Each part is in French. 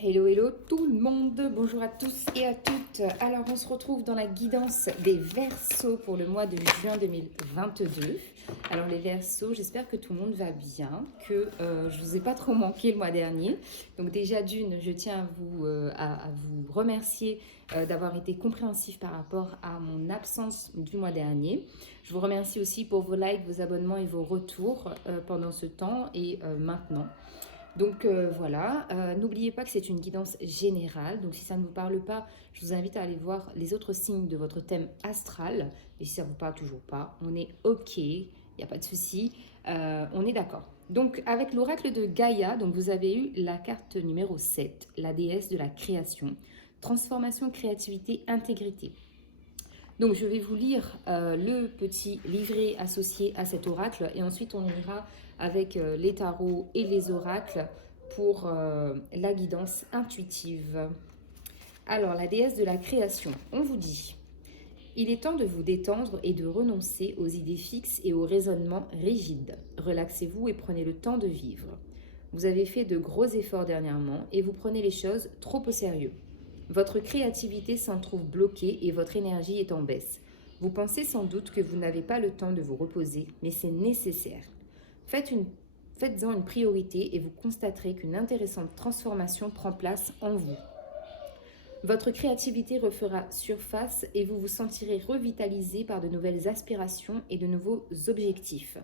Hello, hello tout le monde, bonjour à tous et à toutes. Alors on se retrouve dans la guidance des Verseaux pour le mois de juin 2022. Alors les Verseaux, j'espère que tout le monde va bien, que je ne vous ai pas trop manqué le mois dernier. Donc déjà d'une, je tiens à vous remercier d'avoir été compréhensif par rapport à mon absence du mois dernier. Je vous remercie aussi pour vos likes, vos abonnements et vos retours pendant ce temps et maintenant. Donc voilà, n'oubliez pas que c'est une guidance générale. Donc si ça ne vous parle pas, je vous invite à aller voir les autres signes de votre thème astral. Et si ça ne vous parle toujours pas, on est OK, il n'y a pas de souci, on est d'accord. Donc avec l'oracle de Gaïa, donc vous avez eu la carte numéro 7, la déesse de la création, transformation, créativité, intégrité. Donc je vais vous lire le petit livret associé à cet oracle et ensuite on ira avec les tarots et les oracles pour la guidance intuitive. Alors la déesse de la création, on vous dit: il est temps de vous détendre et de renoncer aux idées fixes et aux raisonnements rigides. Relaxez-vous et prenez le temps de vivre. Vous avez fait de gros efforts dernièrement et vous prenez les choses trop au sérieux. Votre créativité s'en trouve bloquée et votre énergie est en baisse. Vous pensez sans doute que vous n'avez pas le temps de vous reposer, mais c'est nécessaire. Faites-en une priorité et vous constaterez qu'une intéressante transformation prend place en vous. Votre créativité refera surface et vous vous sentirez revitalisé par de nouvelles aspirations et de nouveaux objectifs.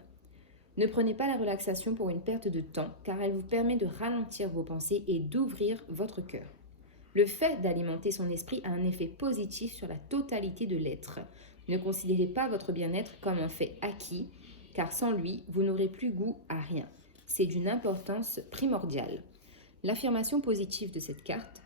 Ne prenez pas la relaxation pour une perte de temps, car elle vous permet de ralentir vos pensées et d'ouvrir votre cœur. Le fait d'alimenter son esprit a un effet positif sur la totalité de l'être. Ne considérez pas votre bien-être comme un fait acquis, car sans lui, vous n'aurez plus goût à rien. C'est d'une importance primordiale. L'affirmation positive de cette carte: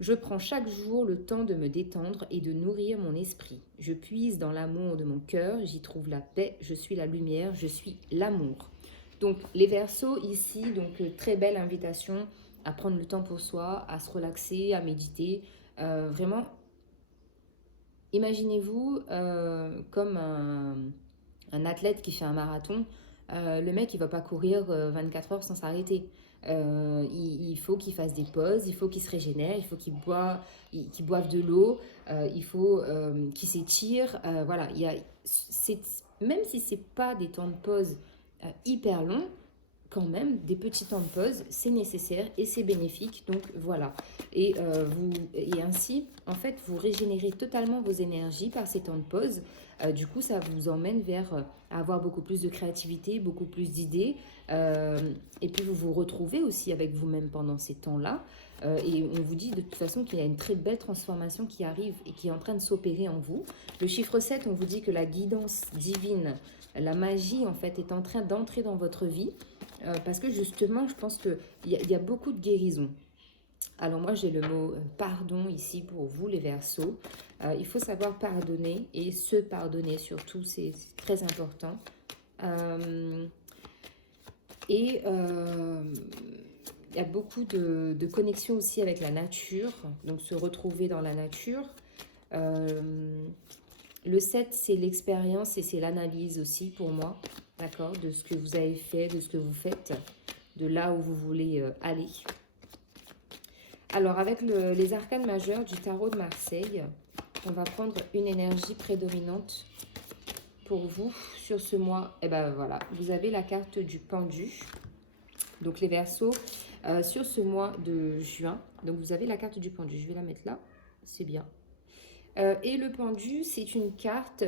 je prends chaque jour le temps de me détendre et de nourrir mon esprit. Je puise dans l'amour de mon cœur, j'y trouve la paix, je suis la lumière, je suis l'amour. Donc les Verseaux ici, donc très belle invitation à prendre le temps pour soi, à se relaxer, à méditer. Vraiment, imaginez-vous comme un athlète qui fait un marathon. Le mec, il va pas courir 24 heures sans s'arrêter. Il faut qu'il fasse des pauses, il faut qu'il se régénère, il faut qu'il boive de l'eau, il faut qu'il s'étire. Voilà, même si c'est pas des temps de pause hyper longs, quand même, des petits temps de pause, c'est nécessaire et c'est bénéfique. Donc voilà. Et ainsi, en fait, vous régénérez totalement vos énergies par ces temps de pause. Du coup, ça vous emmène vers avoir beaucoup plus de créativité, beaucoup plus d'idées. Et puis, vous vous retrouvez aussi avec vous-même pendant ces temps-là. Et on vous dit de toute façon qu'il y a une très belle transformation qui arrive et qui est en train de s'opérer en vous. Le chiffre 7, on vous dit que la guidance divine, la magie, en fait, est en train d'entrer dans votre vie. Parce que justement, je pense qu'il y a beaucoup de guérison. Alors moi, j'ai le mot pardon ici pour vous, les Verseaux. Il faut savoir pardonner et se pardonner surtout, c'est très important. Il y a beaucoup de connexions aussi avec la nature, donc se retrouver dans la nature. Le 7, c'est l'expérience et c'est l'analyse aussi pour moi, d'accord, de ce que vous avez fait, de ce que vous faites, de là où vous voulez aller. Alors, avec les arcanes majeurs du tarot de Marseille, on va prendre une énergie prédominante pour vous sur ce mois. Et ben voilà, vous avez la carte du pendu. Donc, les Verseaux, sur ce mois de juin, donc vous avez la carte du pendu. Je vais la mettre là, c'est bien. Et le pendu, c'est une carte,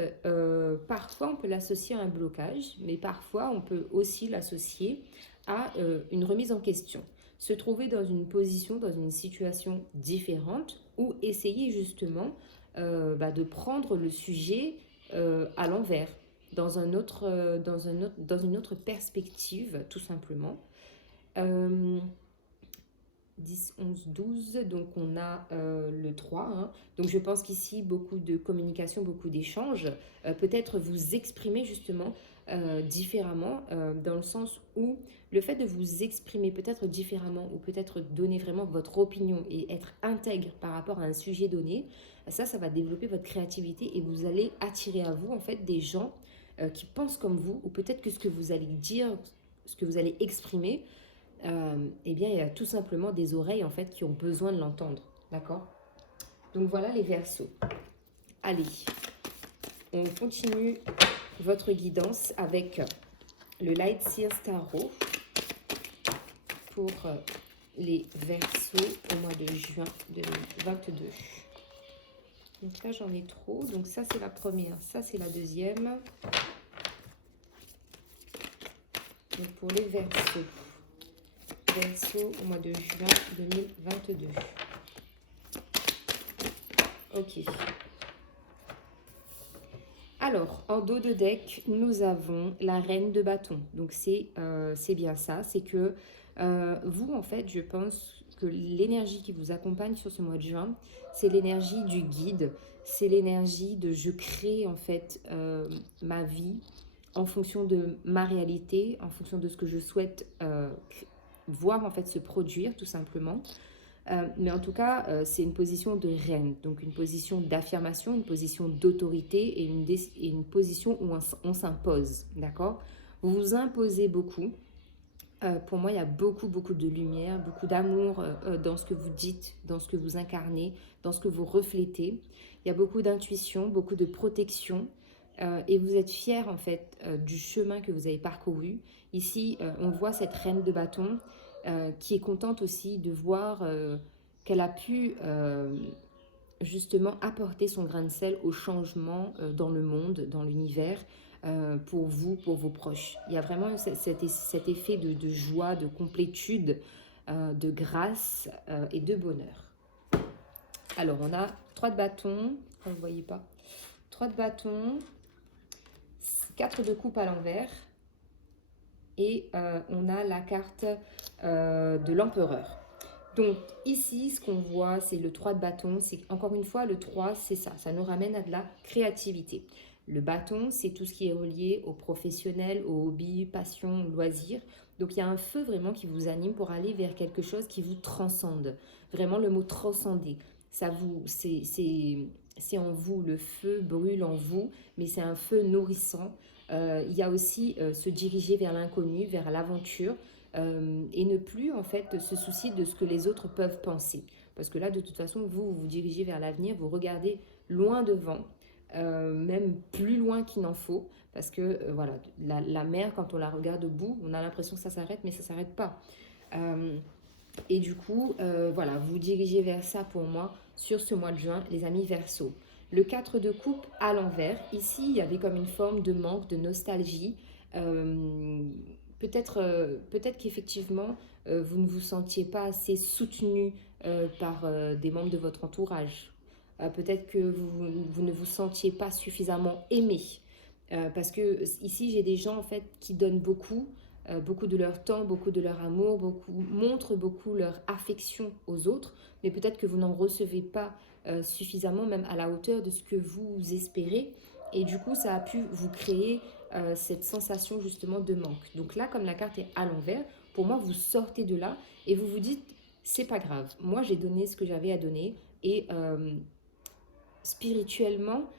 parfois on peut l'associer à un blocage, mais parfois on peut aussi l'associer à une remise en question. Se trouver dans une position, dans une situation différente ou essayer justement de prendre le sujet à l'envers, dans une autre perspective, tout simplement. 10, 11, 12, donc on a le 3. Hein. Donc je pense qu'ici, beaucoup de communication, beaucoup d'échanges. Peut-être vous exprimer justement différemment, dans le sens où le fait de vous exprimer peut-être différemment ou peut-être donner vraiment votre opinion et être intègre par rapport à un sujet donné, ça va développer votre créativité et vous allez attirer à vous en fait des gens qui pensent comme vous, ou peut-être que ce que vous allez dire, ce que vous allez exprimer, eh bien, il y a tout simplement des oreilles en fait qui ont besoin de l'entendre, d'accord? Donc voilà les Verseaux. Allez, on continue votre guidance avec le Light Seers Tarot pour les Verseaux au mois de juin 2022. Donc là, j'en ai trop. Donc ça, c'est la première. Ça, c'est la deuxième. Donc pour les Verseaux. Verseaux au mois de juin 2022. Ok. Alors, en dos de deck, nous avons la reine de bâton. Donc c'est bien ça. C'est que vous, en fait, je pense que l'énergie qui vous accompagne sur ce mois de juin, c'est l'énergie du guide. C'est l'énergie de je crée, en fait, ma vie en fonction de ma réalité, en fonction de ce que je souhaite voir, en fait, se produire, tout simplement. Mais en tout cas, c'est une position de reine, donc une position d'affirmation, une position d'autorité et une position où on s'impose, d'accord? Vous vous imposez beaucoup. Pour moi, il y a beaucoup, beaucoup de lumière, beaucoup d'amour dans ce que vous dites, dans ce que vous incarnez, dans ce que vous reflétez. Il y a beaucoup d'intuition, beaucoup de protection. Et vous êtes fiers, en fait, du chemin que vous avez parcouru. Ici, on voit cette reine de bâton qui est contente aussi de voir qu'elle a pu justement apporter son grain de sel au changement dans le monde, dans l'univers, pour vous, pour vos proches. Il y a vraiment cet effet de joie, de complétude, de grâce et de bonheur. Alors, on a 3 de bâton, vous ne voyez pas, 3 de bâton, 4 de coupe à l'envers, et on a la carte de l'empereur. Donc ici, ce qu'on voit, c'est le 3 de bâton. C'est encore une fois, le 3, c'est ça. Ça nous ramène à de la créativité. Le bâton, c'est tout ce qui est relié au professionnel, au hobby, passion, loisir. Donc il y a un feu vraiment qui vous anime pour aller vers quelque chose qui vous transcende. Vraiment le mot transcender. C'est en vous, le feu brûle en vous, mais c'est un feu nourrissant. Il y a aussi se diriger vers l'inconnu, vers l'aventure. Et ne plus en fait se soucier de ce que les autres peuvent penser. Parce que là, de toute façon, vous vous dirigez vers l'avenir, vous regardez loin devant, même plus loin qu'il n'en faut. Parce que voilà, la mer, quand on la regarde au bout, on a l'impression que ça s'arrête, mais ça ne s'arrête pas. Et du coup, voilà, vous dirigez vers ça pour moi sur ce mois de juin, les amis Verseaux. Le 4 de coupe à l'envers, ici, il y avait comme une forme de manque, de nostalgie. Peut-être qu'effectivement, vous ne vous sentiez pas assez soutenu par des membres de votre entourage. Peut-être que vous ne vous sentiez pas suffisamment aimé. Parce que ici, j'ai des gens en fait qui donnent beaucoup, beaucoup de leur temps, beaucoup de leur amour, montrent beaucoup leur affection aux autres, mais peut-être que vous n'en recevez pas suffisamment, même à la hauteur de ce que vous espérez. Et du coup, ça a pu vous créer cette sensation justement de manque. Donc là, comme la carte est à l'envers, pour moi, vous sortez de là et vous vous dites, c'est pas grave. Moi, j'ai donné ce que j'avais à donner et spirituellement,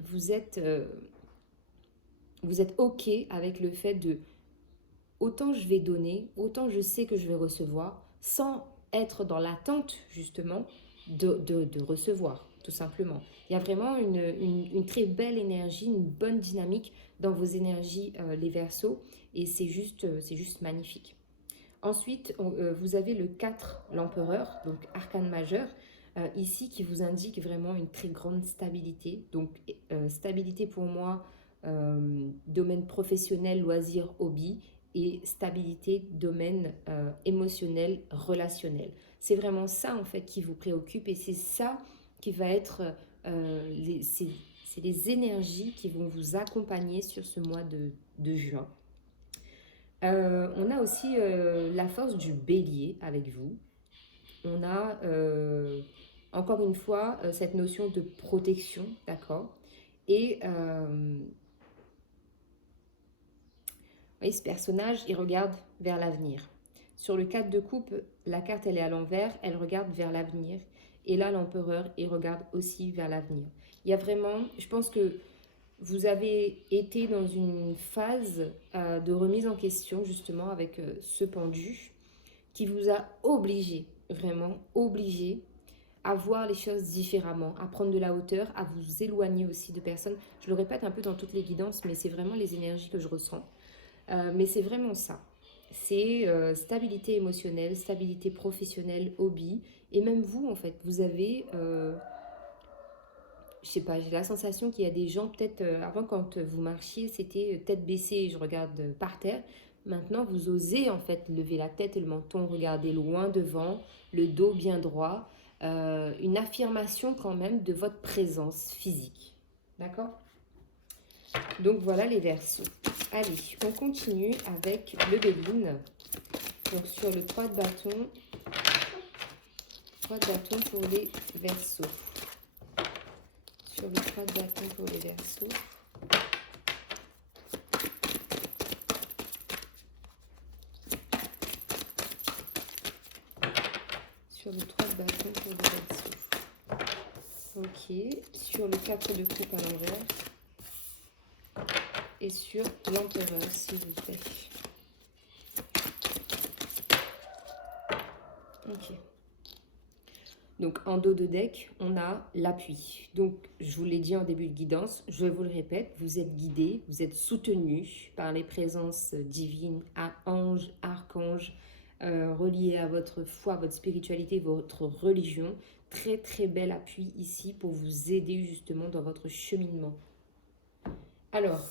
vous êtes OK avec le fait de autant je vais donner, autant je sais que je vais recevoir, sans être dans l'attente justement de recevoir, tout simplement. Il y a vraiment une très belle énergie, une bonne dynamique dans vos énergies, les Verseaux, et c'est juste magnifique. Ensuite, vous avez le 4, l'empereur, donc arcane majeur, ici qui vous indique vraiment une très grande stabilité. Donc, stabilité pour moi, domaine professionnel, loisir, hobby, et stabilité, domaine émotionnel, relationnel. C'est vraiment ça en fait qui vous préoccupe et c'est ça qui va être, c'est les énergies qui vont vous accompagner sur ce mois de juin. On a aussi la force du bélier avec vous. On a encore une fois cette notion de protection, d'accord? Et voyez, ce personnage, il regarde vers l'avenir. Sur le 4 de coupe, la carte, elle est à l'envers, elle regarde vers l'avenir. Et là, l'empereur, il regarde aussi vers l'avenir. Il y a vraiment, je pense que vous avez été dans une phase de remise en question, justement, avec ce pendu, qui vous a obligé, vraiment obligé, à voir les choses différemment, à prendre de la hauteur, à vous éloigner aussi de personnes. Je le répète un peu dans toutes les guidances, mais c'est vraiment les énergies que je ressens. Mais c'est vraiment ça. C'est stabilité émotionnelle, stabilité professionnelle, hobby. Et même vous, en fait, vous avez, je sais pas, j'ai la sensation qu'il y a des gens, peut-être, avant quand vous marchiez, c'était tête baissée, je regarde par terre. Maintenant, vous osez, en fait, lever la tête et le menton, regarder loin devant, le dos bien droit. Une affirmation quand même de votre présence physique. D'accord? Donc voilà les versos. Allez, on continue avec le Béline. Donc sur le 3 de bâton, 3 de bâton pour les versos. Sur le 3 de bâton pour les versos. Sur le 3 de bâton pour les versos. Ok. Sur le 4 de coupe à l'envers. Et sur l'empereur, s'il vous plaît. Ok. Donc en dos de deck, on a l'appui. Donc je vous l'ai dit en début de guidance, je vous le répète, vous êtes guidé, vous êtes soutenu par les présences divines, anges, archanges, reliés à votre foi, votre spiritualité, votre religion. Très très bel appui ici pour vous aider justement dans votre cheminement. Alors,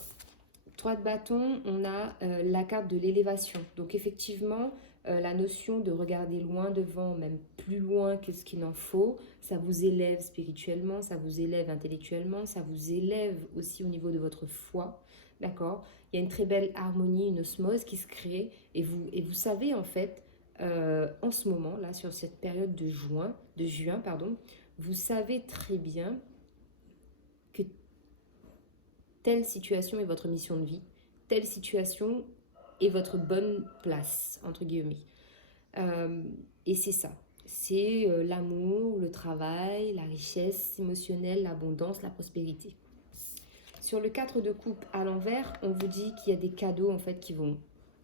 3 de bâton, on a la carte de l'élévation. Donc effectivement, la notion de regarder loin devant, même plus loin que ce qu'il en faut, ça vous élève spirituellement, ça vous élève intellectuellement, ça vous élève aussi au niveau de votre foi. D'accord? Il y a une très belle harmonie, une osmose qui se crée. Et vous savez en fait, en ce moment, là, sur cette période de juin, pardon, vous savez très bien que telle situation est votre mission de vie, telle situation est votre bonne place, entre guillemets. Et c'est ça. C'est l'amour, le travail, la richesse émotionnelle, l'abondance, la prospérité. Sur le 4 de coupe à l'envers, on vous dit qu'il y a des cadeaux en fait qui vont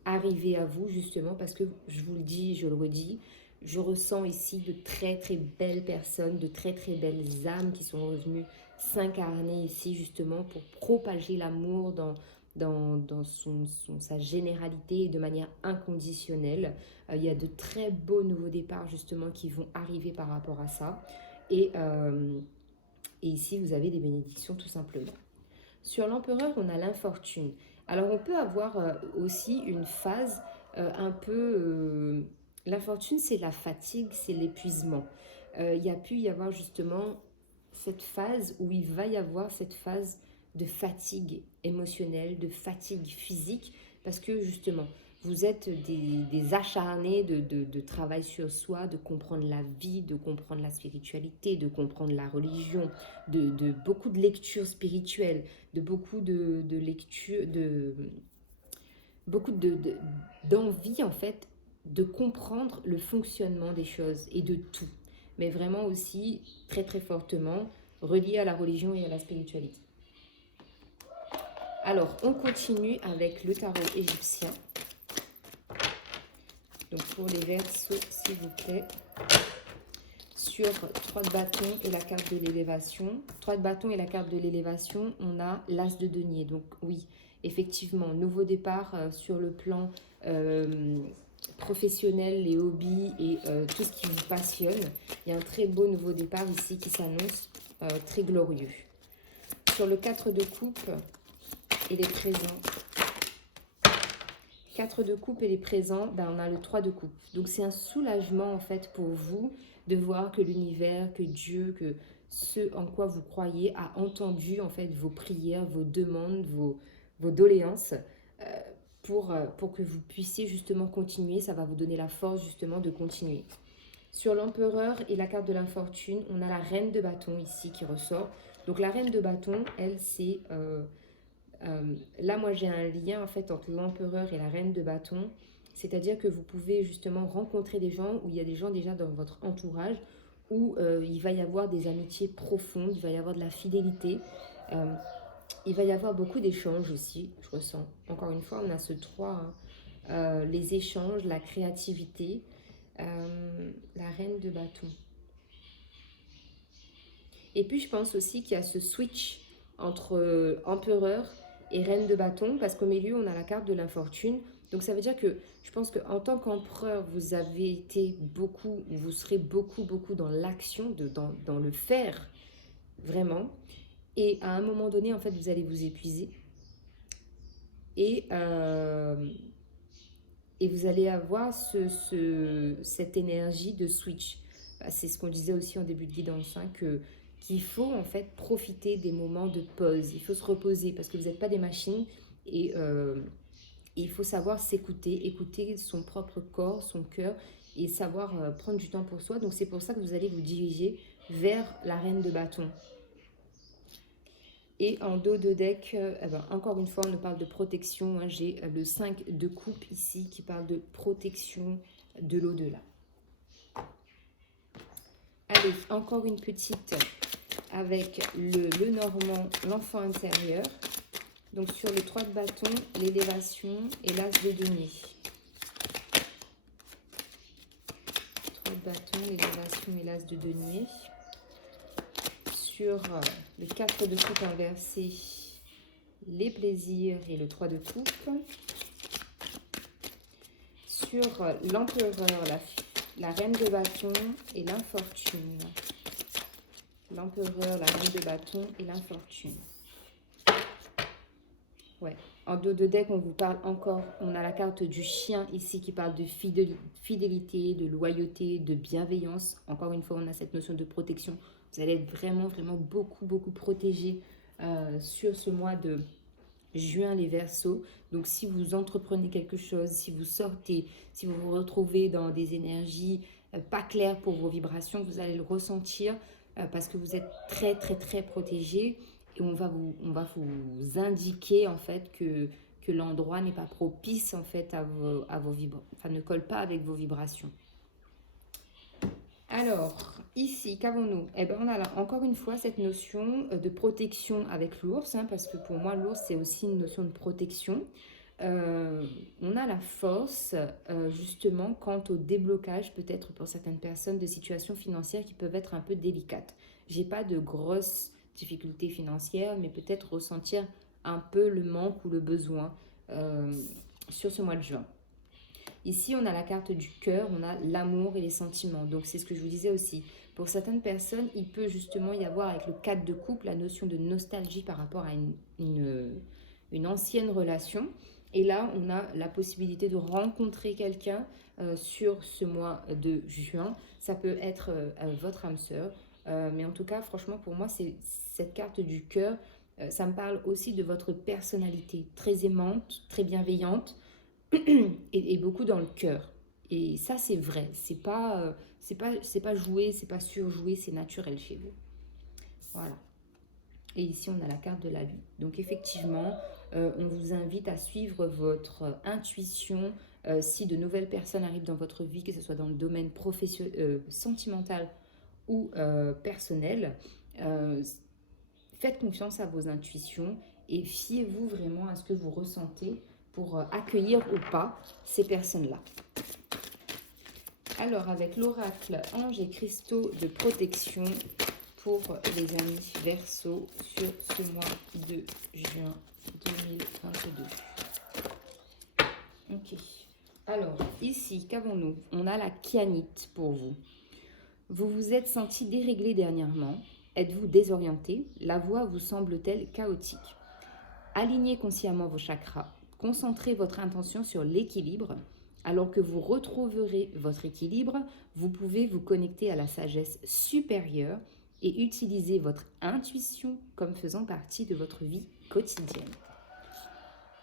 arriver à vous justement parce que je vous le dis, je le redis, je ressens ici de très très belles personnes, de très très belles âmes qui sont revenues s'incarner ici justement pour propager l'amour dans sa généralité et de manière inconditionnelle. Il y a de très beaux nouveaux départs justement qui vont arriver par rapport à ça. Et ici, vous avez des bénédictions tout simplement. Sur l'empereur, on a l'infortune. Alors, on peut avoir aussi une phase un peu... l'infortune, c'est la fatigue, c'est l'épuisement. Il y a pu y avoir justement cette phase où il va y avoir cette phase de fatigue émotionnelle, de fatigue physique, parce que justement, vous êtes des acharnés de travail sur soi, de comprendre la vie, de comprendre la spiritualité, de comprendre la religion, de beaucoup de lectures spirituelles, de beaucoup de lectures, beaucoup d'envie en fait de comprendre le fonctionnement des choses et de tout, mais vraiment aussi très très fortement relié à la religion et à la spiritualité. Alors, on continue avec le tarot égyptien. Donc, pour les versos, s'il vous plaît, sur 3 de bâton et la carte de l'élévation. 3 de bâton et la carte de l'élévation, on a l'as de denier. Donc, oui, effectivement, nouveau départ sur le plan professionnel, les hobbies et tout ce qui vous passionne. Il y a un très beau nouveau départ ici qui s'annonce très glorieux. Sur le 4 de coupe et les présents. 4 de coupe et les présents, ben on a le 3 de coupe. Donc c'est un soulagement en fait pour vous de voir que l'univers, que Dieu, que ce en quoi vous croyez a entendu en fait vos prières, vos demandes, vos doléances pour que vous puissiez justement continuer. Ça va vous donner la force justement de continuer. Sur l'empereur et la carte de l'infortune, on a la reine de bâton ici qui ressort. Donc la reine de bâton, elle c'est... là, moi, j'ai un lien en fait entre l'empereur et la reine de bâton. C'est-à-dire que vous pouvez justement rencontrer des gens où il y a des gens déjà dans votre entourage où il va y avoir des amitiés profondes, il va y avoir de la fidélité. Il va y avoir beaucoup d'échanges aussi, je ressens. Encore une fois, on a ce 3, hein. Les échanges, la créativité, la reine de bâton. Et puis, je pense aussi qu'il y a ce switch entre empereur et reine de bâton, parce qu'au milieu, on a la carte de l'infortune. Donc, ça veut dire que je pense qu'en tant qu'empereur, vous avez été beaucoup, vous serez beaucoup, beaucoup dans l'action, dans le faire, vraiment. Et à un moment donné, en fait, vous allez vous épuiser. Et vous allez avoir cette énergie de switch. C'est ce qu'on disait aussi en début de guidance, hein, qu'il faut en fait profiter des moments de pause. Il faut se reposer parce que vous n'êtes pas des machines et il faut savoir s'écouter, écouter son propre corps, son cœur et savoir prendre du temps pour soi. Donc c'est pour ça que vous allez vous diriger vers la reine de bâton. Et en dos de deck, encore une fois, on nous parle de protection. Hein. J'ai le 5 de coupe ici qui parle de protection de l'au-delà. Allez, encore une petite avec le normand, l'enfant intérieur. Donc sur le 3 de bâton, l'élévation et l'as de denier. 3 de bâton, l'élévation et l'as de denier. Sur le 4 de coupe inversé, les plaisirs et le 3 de coupe. Sur l'empereur, la reine de bâton et l'infortune. L'empereur, la reine de bâton et l'infortune. Ouais. En dos de deck, on vous parle encore, on a la carte du chien ici qui parle de fidélité, de loyauté, de bienveillance. Encore une fois, on a cette notion de protection. Vous allez être vraiment, vraiment beaucoup, beaucoup protégé sur ce mois de juin, les Verseaux. Donc, si vous entreprenez quelque chose, si vous sortez, si vous vous retrouvez dans des énergies pas claires pour vos vibrations, vous allez le ressentir parce que vous êtes très, très, très protégé. Et on va vous indiquer en fait que l'endroit n'est pas propice en fait à vos vibrations, enfin ne colle pas avec vos vibrations. Alors, ici, qu'avons-nous? Eh bien, on a là, encore une fois cette notion de protection avec l'ours, hein, parce que pour moi, l'ours, c'est aussi une notion de protection. On a la force, justement, quant au déblocage, peut-être pour certaines personnes, de situations financières qui peuvent être un peu délicates. J'ai pas de grosses difficultés financières, mais peut-être ressentir un peu le manque ou le besoin sur ce mois de juin. Ici, on a la carte du cœur, on a l'amour et les sentiments. Donc, c'est ce que je vous disais aussi. Pour certaines personnes, il peut justement y avoir avec le 4 de coupe la notion de nostalgie par rapport à une ancienne relation. Et là, on a la possibilité de rencontrer quelqu'un sur ce mois de juin. Ça peut être votre âme sœur. Mais en tout cas, franchement, pour moi, c'est cette carte du cœur. Ça me parle aussi de votre personnalité très aimante, très bienveillante. Et beaucoup dans le cœur. Et ça, c'est vrai. C'est pas joué, c'est pas surjoué, c'est naturel chez vous. Voilà. Et ici, on a la carte de la vie. Donc, effectivement, on vous invite à suivre votre intuition. Si de nouvelles personnes arrivent dans votre vie, que ce soit dans le domaine professionnel, sentimental ou personnel, faites confiance à vos intuitions et fiez-vous vraiment à ce que vous ressentez pour accueillir ou pas ces personnes-là. Alors, avec l'oracle Anges et cristaux de protection pour les amis Verseaux sur ce mois de juin 2022. Ok. Alors, ici, qu'avons-nous? On a la Kianite pour vous. Vous vous êtes senti déréglé dernièrement. Êtes-vous désorienté? La voie vous semble-t-elle chaotique? Alignez consciemment vos chakras. Concentrez votre intention sur l'équilibre. Alors que vous retrouverez votre équilibre, vous pouvez vous connecter à la sagesse supérieure et utiliser votre intuition comme faisant partie de votre vie quotidienne.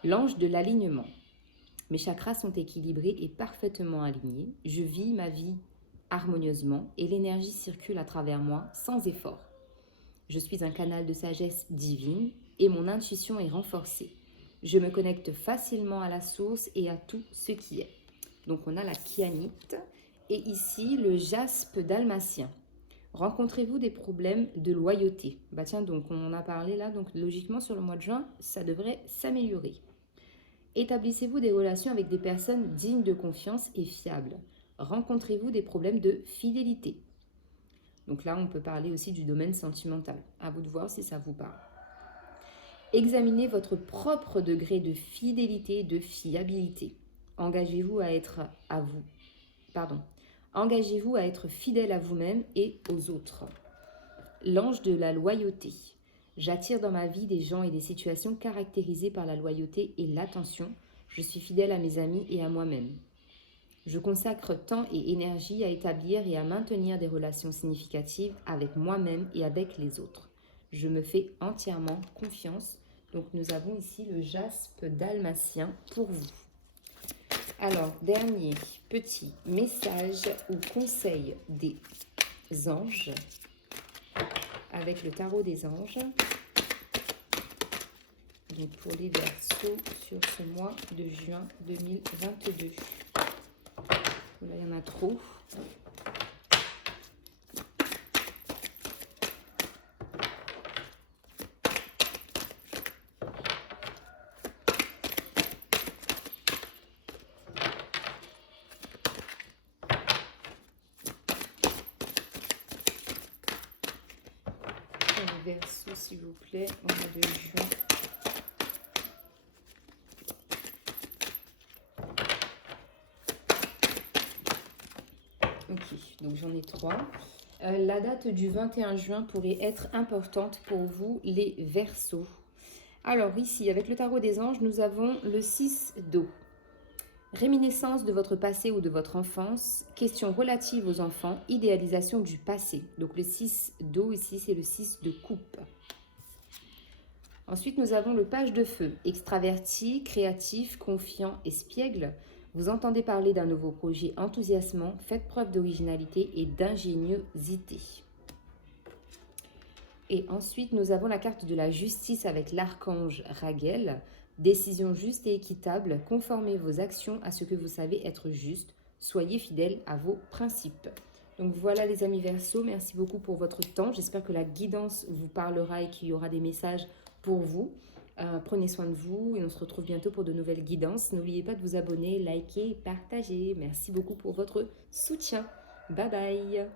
L'ange de l'alignement. Mes chakras sont équilibrés et parfaitement alignés. Je vis ma vie harmonieusement et l'énergie circule à travers moi sans effort. Je suis un canal de sagesse divine et mon intuition est renforcée. Je me connecte facilement à la source et à tout ce qui est. Donc, on a la Kianite et ici, le jaspe dalmatien. Rencontrez-vous des problèmes de loyauté? Bah tiens, donc on en a parlé là, donc logiquement sur le mois de juin, ça devrait s'améliorer. Établissez-vous des relations avec des personnes dignes de confiance et fiables? Rencontrez-vous des problèmes de fidélité? Donc là, on peut parler aussi du domaine sentimental. À vous de voir si ça vous parle. Examinez votre propre degré de fidélité et de fiabilité. Engagez-vous à être Engagez-vous à être fidèle à vous-même et aux autres. L'ange de la loyauté. J'attire dans ma vie des gens et des situations caractérisées par la loyauté et l'attention. Je suis fidèle à mes amis et à moi-même. Je consacre temps et énergie à établir et à maintenir des relations significatives avec moi-même et avec les autres. Je me fais entièrement confiance. Donc nous avons ici le jaspe dalmatien pour vous. Alors, dernier petit message ou conseil des anges avec le tarot des anges. Donc pour les Verseaux sur ce mois de juin 2022. Là, il y en a trop. Les Verseaux, s'il vous plaît, au mois de juin. Ok, donc j'en ai 3. La date du 21 juin pourrait être importante pour vous, les Verseaux. Alors ici, avec le tarot des anges, nous avons le 6 d'eau. Réminiscence de votre passé ou de votre enfance, questions relatives aux enfants, idéalisation du passé. Donc le 6 d'eau ici, c'est le 6 de coupe. Ensuite, nous avons le page de feu, extraverti, créatif, confiant, espiègle. Vous entendez parler d'un nouveau projet enthousiasmant, faites preuve d'originalité et d'ingéniosité. Et ensuite, nous avons la carte de la justice avec l'archange Raguel. Décision juste et équitable, conformez vos actions à ce que vous savez être juste. Soyez fidèles à vos principes. Donc voilà les amis Verseaux, merci beaucoup pour votre temps. J'espère que la guidance vous parlera et qu'il y aura des messages pour vous. Prenez soin de vous et on se retrouve bientôt pour de nouvelles guidances. N'oubliez pas de vous abonner, liker et partager. Merci beaucoup pour votre soutien. Bye bye.